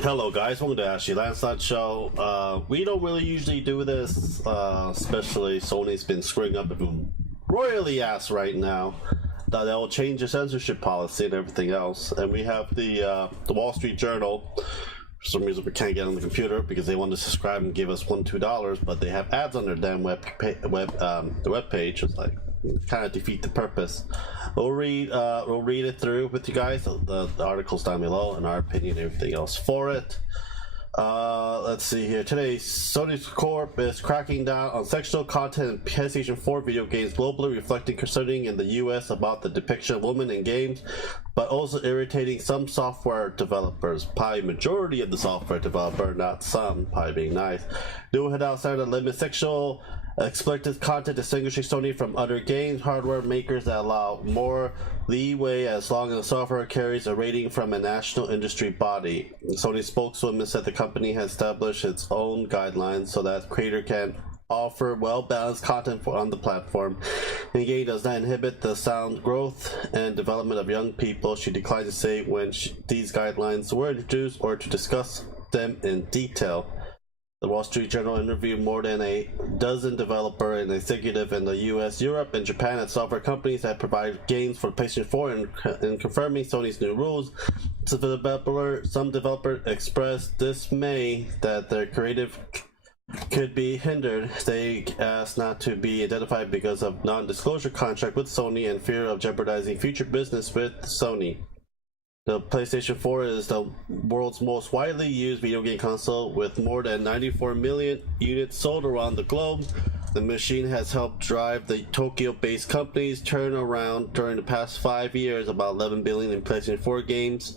Hello guys, welcome to Ashley Lancelot Show. We don't really usually do this, especially Sony's been screwing up and royally ass right now. That they'll change the censorship policy and everything else. And we have the Wall Street Journal. For some reason we can't get on the computer because they want to subscribe and give us $2, but they have ads on their damn web page. It's like kind of defeat the purpose. We'll read it through with you guys. The article's down below and our opinion and everything else for it. Let's see here. Today, Sony Corp is cracking down on sexual content in PlayStation 4 video games globally, reflecting concerning in the US about the depiction of women in games, but also irritating some software developers. Probably majority of the software developer, not some, probably being nice. New head outside that limit sexual explicit content, distinguishing Sony from other games hardware makers that allow more leeway as long as the software carries a rating from a national industry body. Sony spokeswoman said the company has established its own guidelines so that creator can offer well-balanced content on the platform. The game does not inhibit the sound growth and development of young people. She declined to say when these guidelines were introduced or to discuss them in detail. The Wall Street Journal interviewed more than a dozen developers and executives in the US, Europe, and Japan at software companies that provide games for PlayStation 4 and confirming Sony's new rules. Some developers expressed dismay that their creative could be hindered. They asked not to be identified because of non-disclosure contract with Sony and fear of jeopardizing future business with Sony. The PlayStation 4 is the world's most widely used video game console with more than 94 million units sold around the globe. The machine has helped drive the Tokyo-based company's turnaround during the past 5 years. About 11 billion in PlayStation 4 games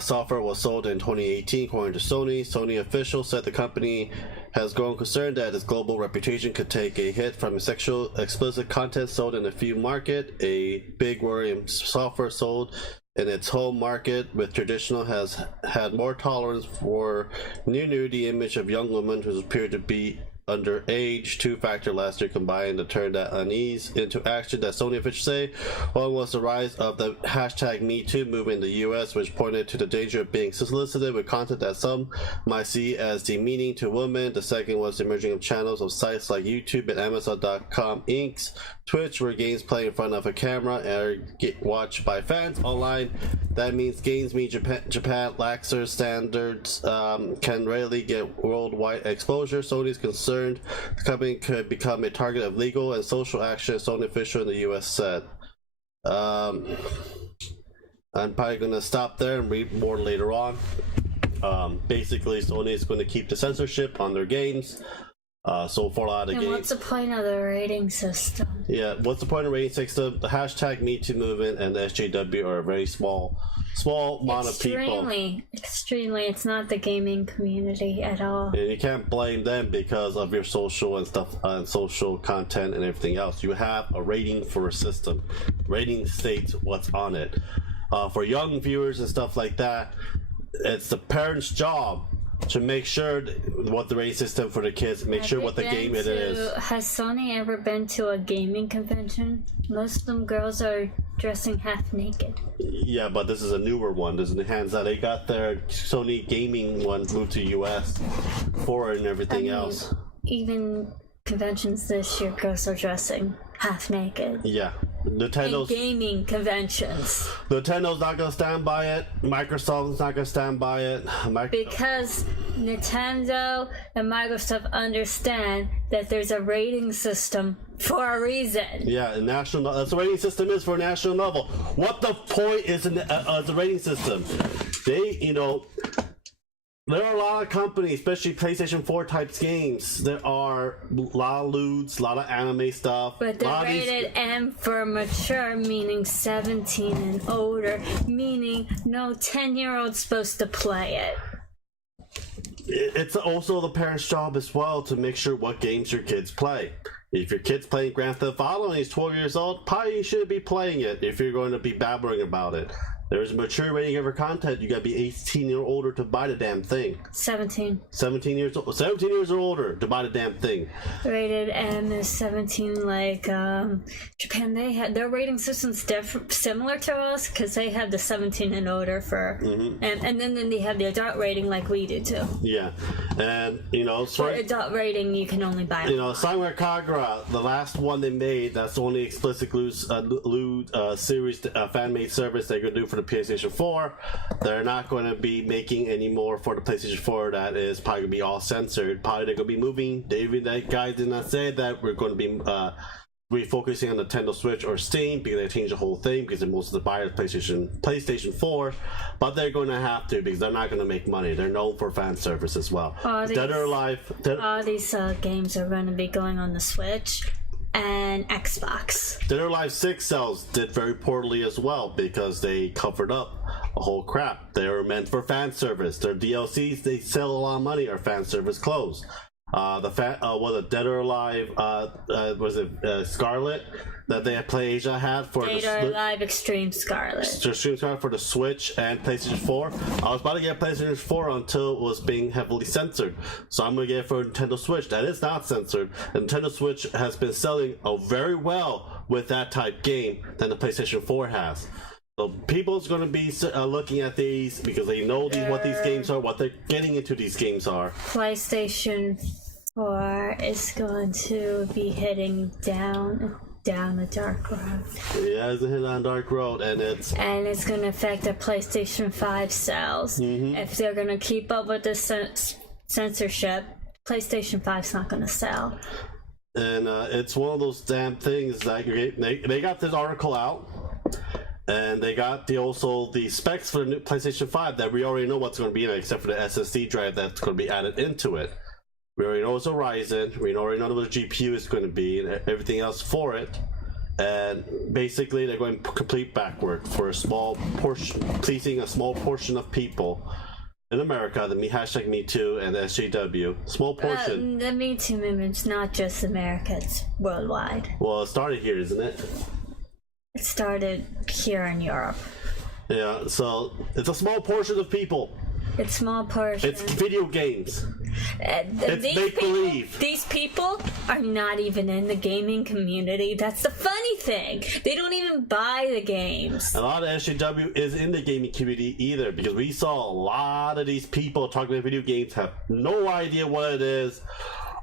software was sold in 2018, according to Sony. Sony officials said the company has grown concerned that its global reputation could take a hit from sexual explicit content sold in a few market. A big worry in software sold in its home market with traditional has had more tolerance for nudity image of young women who appear to be underage. Two factors last year combined to turn that unease into action that Sony officials say. One was the rise of the hashtag #MeToo movement in the US, which pointed to the danger of being solicited with content that some might see as demeaning to women. The second was the emerging of channels of sites like YouTube and Amazon.com Inc.'s Twitch, where games play in front of a camera are watched by fans online. That means games meet Japan laxer standards can rarely get worldwide exposure. Sony's concerned the company could become a target of legal and social action, Sony official in the US said. I'm probably going to stop there and read more later on. Basically, Sony is going to keep the censorship on their games. So for a lot of games. What's the point of the rating system? Yeah, what's the point of rating system? The hashtag #MeToo movement and the SJW are a very small amount of people. Extremely. It's not the gaming community at all. And you can't blame them because of your social and stuff, and social content and everything else. You have a rating for a system. Rating states what's on it. For young viewers and stuff like that, it's the parents' job to make sure what the rating system for the kids, make sure what the game it is. Has Sony ever been to a gaming convention? Most of them girls are dressing half naked. Yeah, but this is a newer one. This is the hands that they got their Sony gaming one moved to US for it and everything else. Even conventions this year, girls are dressing half naked. Yeah. Nintendo's gaming conventions. Nintendo's not gonna stand by it. Microsoft's not gonna stand by it. Because Nintendo and Microsoft understand that there's a rating system for a reason. Yeah, that's the rating system is for a national level. What the point is the rating system? There are a lot of companies, especially PlayStation 4 types games. There are a lot of lewds, a lot of anime stuff. But they're rated M for mature, meaning 17 and older, meaning no 10-year-old's supposed to play it. It's also the parent's job as well to make sure what games your kids play. If your kid's playing Grand Theft Auto and he's 12 years old, probably you shouldn't be playing it if you're going to be babbling about it. There's a mature rating of your content. You gotta be 18 or older to buy the damn thing. 17. 17 years old. 17 years or older to buy the damn thing. Rated M is 17. Like Japan, they had their rating system's similar to us because they have the 17 and older for, and then they have the adult rating like we do too. Yeah, and you know, for adult rating, you can only buy. You know, Samurai Kagura, the last one they made, that's the only explicit lewd series fan-made service they're gonna do for the PlayStation 4. They're not going to be making any more for the PlayStation 4 that is probably going to be all censored. Probably they're going to be moving. That guy did not say that we're going to be refocusing on Nintendo Switch or Steam because they changed the whole thing because most of the buyers PlayStation 4, but they're going to have to because they're not going to make money. They're known for fan service as well. Dead or Alive. All these games are going to be going on the Switch and Xbox. Dead or Alive 6 sales did very poorly as well because they covered up a whole crap. They were meant for fan service. Their DLCs, they sell a lot of money, are fan service closed. Was it Dead or Alive? Was it Scarlet that they had PlayAsia had for Dead or Alive Extreme Scarlet. Extreme Scarlet for the Switch and PlayStation 4. I was about to get PlayStation 4 until it was being heavily censored, so I'm gonna get it for Nintendo Switch. That is not censored. The Nintendo Switch has been selling very well with that type game than the PlayStation 4 has. So people's going to be looking at these because they know what these games are, what they're getting into these games are. PlayStation 4 is going to be heading down the dark road. Yeah, it's a hit on dark road, and it's going to affect the PlayStation 5 sales. If they're going to keep up with this censorship, PlayStation 5's not going to sell. And it's one of those damn things that they got this article out. And they got also the specs for the new PlayStation 5 that we already know what's going to be in it, except for the SSD drive that's going to be added into it. We already know it's a Ryzen. We already know what the GPU is going to be and everything else for it. And basically, they're going complete backward for a small portion, pleasing a small portion of people in America. The hashtag Me Too and the SJW. Small portion. The Me Too movement's not just America; it's worldwide. Well, it started here, isn't it? It started here in Europe. Yeah, so it's a small portion of people. It's small portion. It's video games. It's make-believe. These people are not even in the gaming community. That's the funny thing. They don't even buy the games. A lot of SJW is in the gaming community either, because we saw a lot of these people talking about video games have no idea what it is,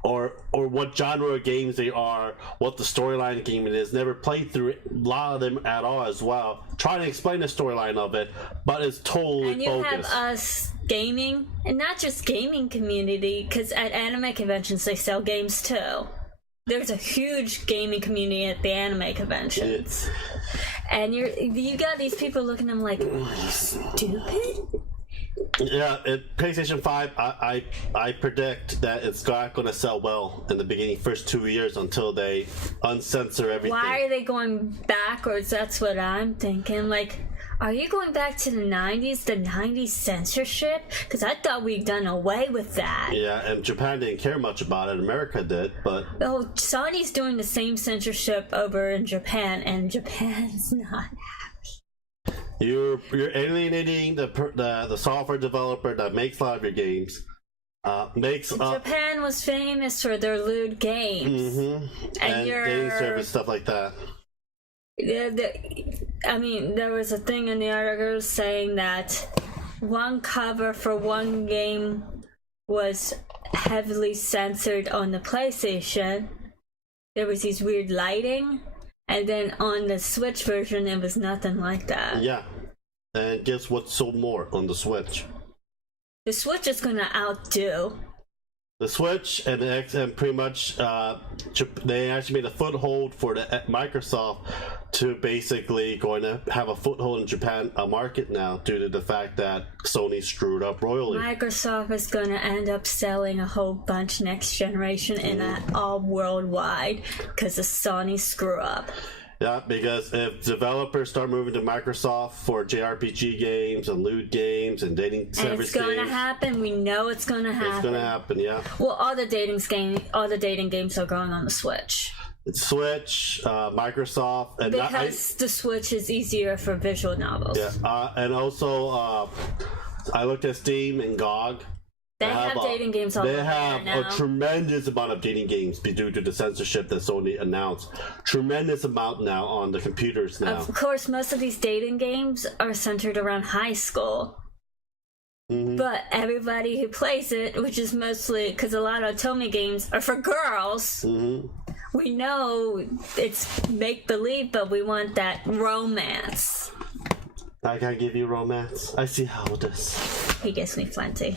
or what genre of games they are, what the storyline game it is. Never played through it, a lot of them at all as well. Trying to explain the storyline of it, but it's totally and you bogus. have us gaming, and not just gaming community, because at anime conventions they sell games too. There's a huge gaming community at the anime conventions. Yeah. And you got these people looking at them like, are you stupid? Yeah, PlayStation 5, I predict that it's not going to sell well in the first 2 years until they uncensor everything. Why are they going backwards? That's what I'm thinking. Like, are you going back to the 90s? The 90s censorship? Because I thought we'd done away with that. Yeah, and Japan didn't care much about it. America did, but... Oh, Sony's doing the same censorship over in Japan, and Japan's not happy. You're alienating the software developer that makes a lot of your games. Japan was famous for their lewd games, and dating service stuff like that. I mean, there was a thing in the article saying that one cover for one game was heavily censored on the PlayStation. There was these weird lighting. And then on the Switch version, it was nothing like that. Yeah. And guess what sold more on the Switch? The Switch is going to outdo. The Switch and the X, and pretty much they actually made a foothold for the Microsoft to basically going to have a foothold in Japan market now due to the fact that Sony screwed up royally. Microsoft is going to end up selling a whole bunch next generation and all worldwide because of Sony screw up. Yeah, because if developers start moving to Microsoft for JRPG games and loot games and dating service games, it's going to happen. We know it's going to happen. It's going to happen, yeah. Well, all the dating games are going on the Switch. It's Switch, Microsoft, and because the Switch is easier for visual novels. Yeah, and also I looked at Steam and GOG. They have dating games all over They have now. a tremendous amount of dating games due to the censorship that Sony announced. Tremendous amount now on the computers now. Of course, most of these dating games are centered around high school. Mm-hmm. But everybody who plays it, which is mostly because a lot of Otome games are for girls, Mm-hmm. we know it's make believe, but we want that romance. I can't give you romance. I see how it is. He gives me plenty.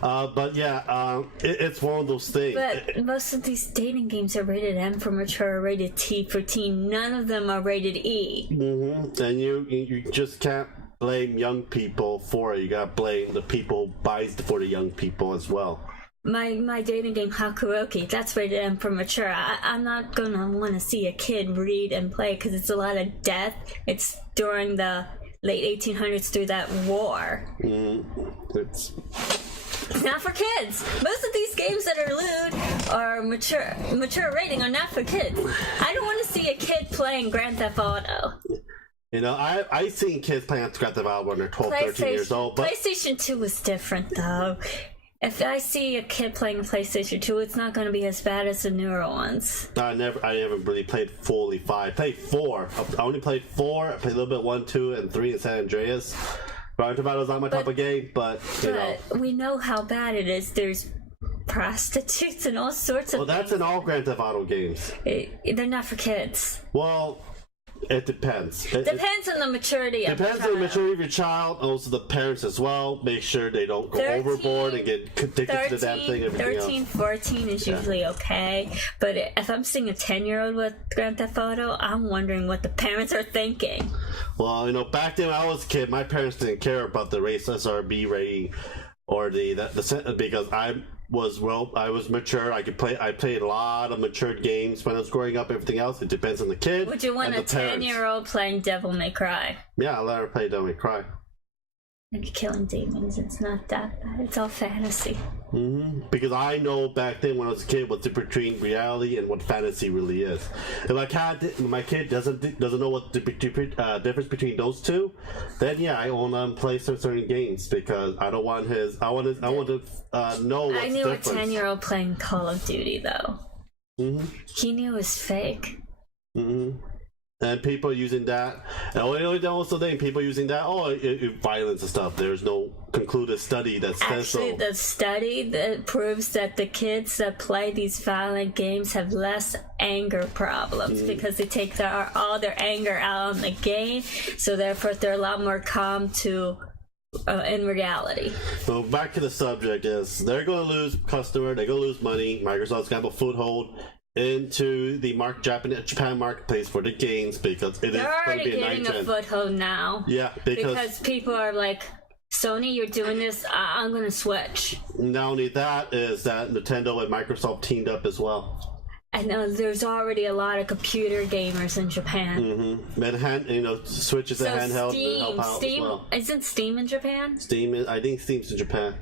But yeah, it's one of those things. But most of these dating games are rated M for mature, rated T for teen. None of them are rated E. Mm-hmm. And you just can't blame young people for it. You gotta blame the people who buys for the young people as well. My dating game Hakuroki, that's rated M for mature. I'm not gonna want to see a kid read and play because it's a lot of death. It's during the late 1800s through that war. It's not for kids. Most of these games that are lewd or mature rating are not for kids. I don't want to see a kid playing Grand Theft Auto. You know, I seen kids playing Grand Theft Auto when they're 12, 13 years old. But PlayStation 2 was different though. If I see a kid playing PlayStation 2, it's not going to be as bad as the newer ones. I never really played fully 5. I played 4. I only played 4. I played a little bit 1, 2, and 3 in San Andreas. Grand Theft Auto is not my type of game, but you know. We know how bad it is. There's prostitutes and all sorts of. Well, that's in all Grand Theft Auto games. They're not for kids. Well, it depends. Depends on the maturity of Depends on the maturity of your child, also the parents as well. Make sure they don't go overboard and get addicted to the damn thing. 13, 14 is usually okay. But if I'm seeing a 10-year-old with Grand Theft Auto, I'm wondering what the parents are thinking. Well, you know, back then when I was a kid, my parents didn't care about the race SRB rating or the because I was mature. I played a lot of matured games when I was growing up. Everything else, it depends on the kid. Would you want a 10-year-old playing Devil May Cry? Yeah, I'll let her play Devil May Cry. And killing demons, it's not that bad. It's all fantasy. Because I know back then when I was a kid what's the difference between reality and what fantasy really is. If my kid doesn't know what the difference between those two, then yeah, I want to play certain games because I don't want I want to know what's different. I knew a 10-year-old playing Call of Duty though. He knew it was fake. And people using that, and also then people using that, violence and stuff. There's no concluded study that says so. Actually, the study that proves that the kids that play these violent games have less anger problems because they take all their anger out on the game, so therefore they're a lot more calm in reality. So back to the subject is they're going to lose customer, they're going to lose money. Microsoft's going to have a foothold into the Japan marketplace for the games because it is going to be a 9-10. They're already getting a foothold now. Yeah, because people are like, Sony, you're doing this, I'm going to switch. Not only that is that Nintendo and Microsoft teamed up as well. I know there's already a lot of computer gamers in Japan. And Switch is a handheld to help out Steam, as well. Isn't Steam in Japan? I think Steam's in Japan.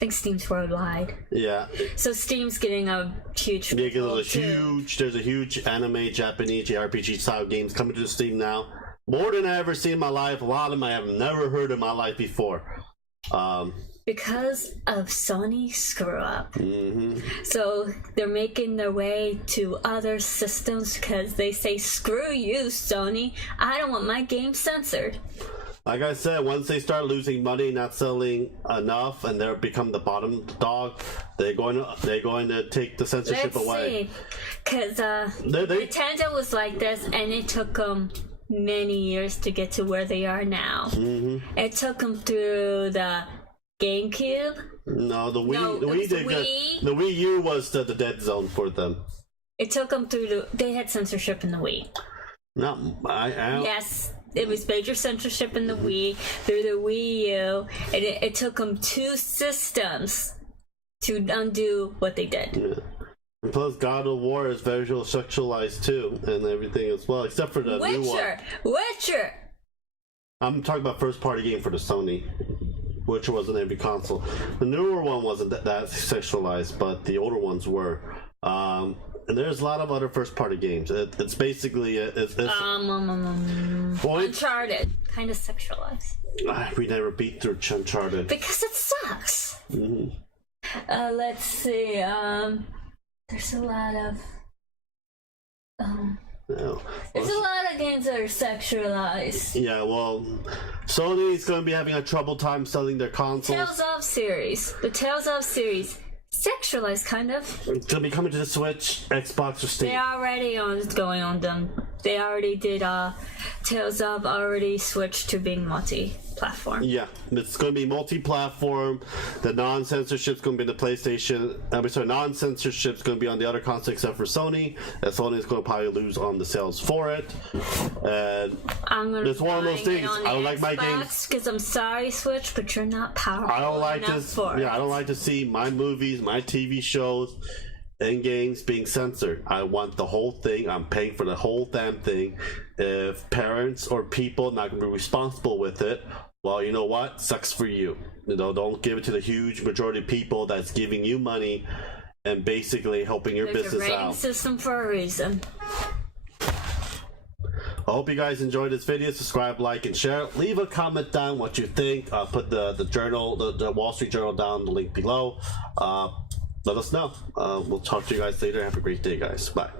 I think Steam's worldwide. Yeah. So Steam's getting a huge. Yeah, there's a huge anime, Japanese JRPG style games coming to Steam now. More than I ever seen in my life. A lot of them I have never heard in my life before. Because of Sony screw up. So they're making their way to other systems because they say, screw you, Sony. I don't want my game censored. Like I said, once they start losing money, not selling enough, and they become the bottom dog, they're going to take the censorship away. Because Nintendo was like this, and it took them many years to get to where they are now. It took them through the GameCube. No, the Wii. The Wii U was the dead zone for them. It took them through they had censorship in the Wii. Yes. It was major censorship in the Wii, through the Wii U, and it took them 2 systems to undo what they did. Yeah. And plus, God of War is visual sexualized too, and everything as well, except for the new one. Witcher! I'm talking about first-party game for the Sony. Witcher wasn't every console. The newer one wasn't that sexualized, but the older ones were. and there's a lot of other first-party games. It's basically Uncharted, kind of sexualized. We never beat through Uncharted Because it sucks. Let's see. There's a lot of. There's a lot of games that are sexualized. Yeah, well, Sony's going to be having a troubled time selling their consoles. Tales of series. The Tales of series. Sexualized, kind of. It's going to be coming to the Switch, Xbox, or Steam. They already going on them. They already did, Tales of already switched to being multi-platform. Yeah, it's going to be multi-platform. The non-censorship's going to be in the PlayStation. Non-censorship's going to be on the other consoles except for Sony. And Sony's going to probably lose on the sales for it. And it's one of those things. I don't like my games because I'm sorry, Switch, but you're not powerful. I don't like this. Yeah, I don't like to see my movies, my TV shows, and games being censored. I want the whole thing. I'm paying for the whole damn thing. If parents or people not going to be responsible with it, well, you know what? Sucks for you. You know, don't give it to the huge majority of people that's giving you money and basically helping your business out. There's a rating system for a reason. I hope you guys enjoyed this video. Subscribe, like, and share. Leave a comment down what you think. I'll put the journal, the Wall Street Journal down, the link below. Let us know. We'll talk to you guys later. Have a great day, guys. Bye.